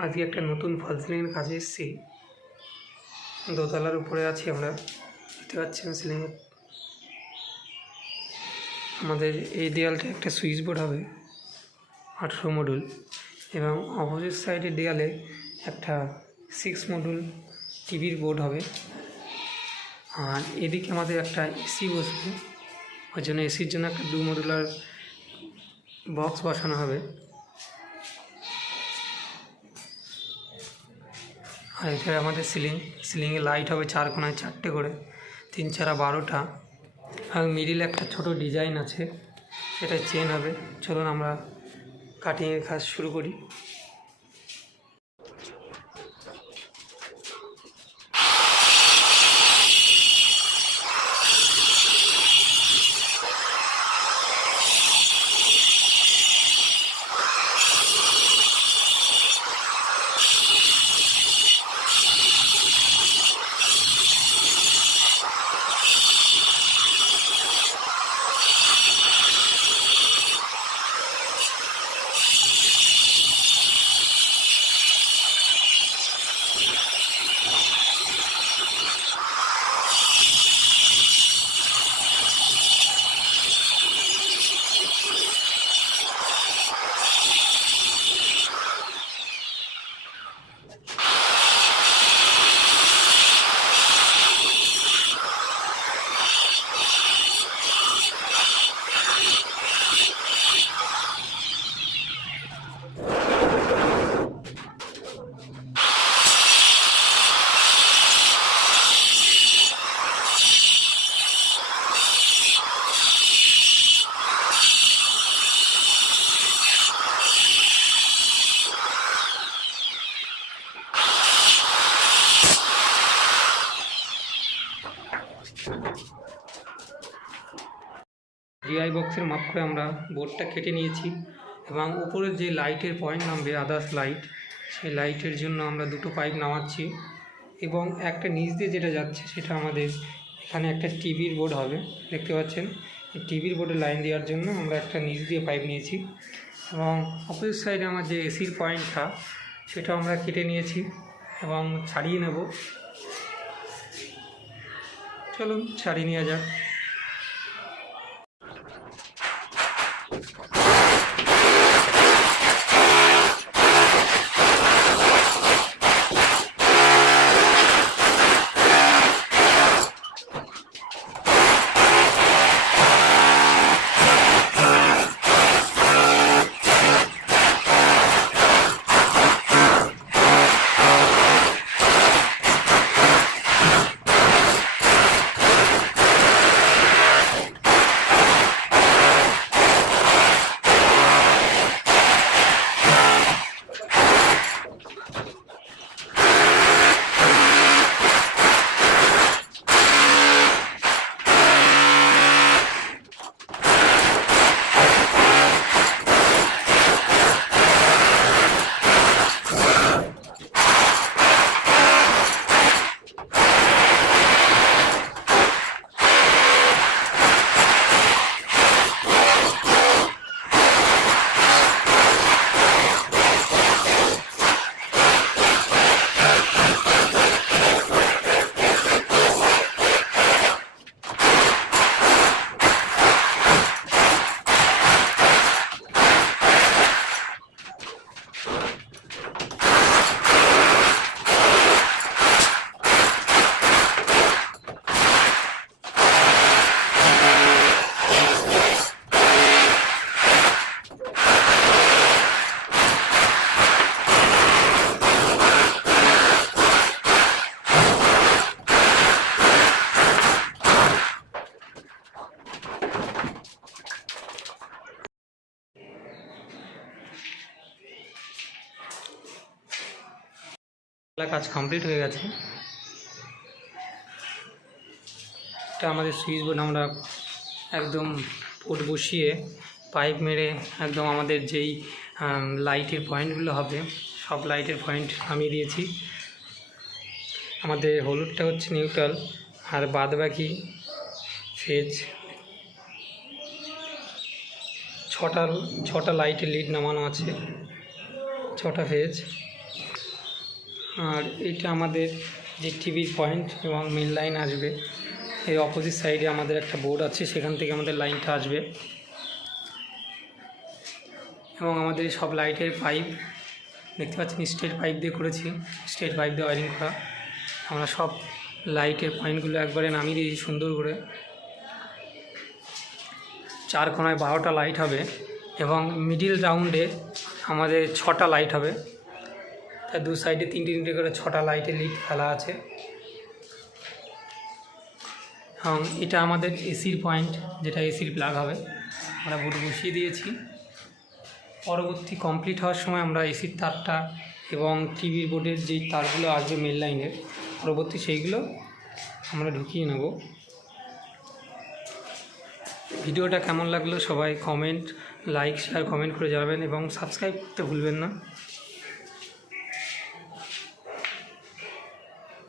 আজকে একটা নতুন ফল সিলিংয়ের কাজে এসেছি। দোতলার উপরে আছি আমরা। দেখতে পাচ্ছেন সিলিং আমাদের এই দেয়ালটা একটা সুইচ বোর্ড হবে। আঠেরো মডুল। এবং অপোজিট সাইডের দেয়ালে একটা সিক্স মডুল টিভির বোর্ড হবে। আর এদিকে আমাদের একটা এসি বসবে। ওই জন্য এসির জন্য একটা দু মডুলার বক্স বসানো হবে। আর এটা আমাদের সিলিং, সিলিংয়ে লাইট হবে চার চারটে করে, তিন চারা বারোটা। আর মিডিল একটা ছোট ডিজাইন আছে, সেটা চেন হবে। চলুন আমরা কাটিংয়ের কাজ শুরু করি। জিআই বক্সের মাপ করে আমরা বোর্ডটা কেটে নিয়েছি এবং উপরের যে লাইটের পয়েন্ট নামবে আদার্স লাইট সেই লাইটের জন্য আমরা দুটো পাইপ নামাচ্ছি এবং একটা নিচ দিয়ে যেটা যাচ্ছে সেটা আমাদের এখানে একটা টিভির বোর্ড হবে, দেখতে পাচ্ছেন? টিভির বোর্ডে লাইন দেওয়ার জন্য আমরা একটা নিচ দিয়ে পাইপ নিয়েছি এবং অপোজিট সাইডে আমার যে এসির পয়েন্টটা সেটা আমরা কেটে নিয়েছি এবং ছাড়িয়ে নেব। চলুন ছাড়িয়ে নেওয়া যাক। কাজ কমপ্লিট হয়ে গেছে। এটা আমাদের সুইচ বোর্ড আমরা একদম পোর্ট বসিয়ে পাইপ মেরে একদম আমাদের যেই লাইটের পয়েন্টগুলো হবে, সব লাইটের পয়েন্ট নামিয়ে দিয়েছি। আমাদের হলুদটা হচ্ছে নিউট্রাল আর বাদ বাকি ফেজ ছটা ছটা লাইটের লিড নামানো আছে, ছটা ফেজ আর এটা আমাদের যে টিভির পয়েন্ট এবং মেন লাইন আসবে এর অপোজিট সাইডে আমাদের একটা বোর্ড আছে, সেখান থেকে আমাদের লাইনটা আসবে। এবং আমাদের সব লাইটের পাইপ দেখতে পাচ্ছেন স্টেট পাইপ দিয়ে করেছি স্টেট পাইপ দিয়ে ওয়ারিং করা। আমরা সব লাইটের পয়েন্টগুলো একবারে নামিয়ে দিয়েছি সুন্দর করে। চার কোনায় বারোটা লাইট হবে এবং মিডিল রাউন্ডে আমাদের ছটা লাইট হবে। তার দু সাইডে তিনটে তিনটে করে ছটা লাইটের লিট ফেলা আছে। এবং এটা আমাদের এসির পয়েন্ট, যেটা এসির প্লাগ হবে। আমরা বোর্ড বসিয়ে দিয়েছি। পরবর্তী কমপ্লিট হওয়ার সময় আমরা এসির তারটা এবং টিভির বোর্ডের যেই তারগুলো আসবে মেন লাইনের পরবর্তী সেইগুলো আমরা ঢুকিয়ে নেব। ভিডিওটা কেমন লাগল সবাই কমেন্ট লাইক শেয়ার কমেন্ট করে জানাবেন এবং সাবস্ক্রাইব করতে ভুলবেন না।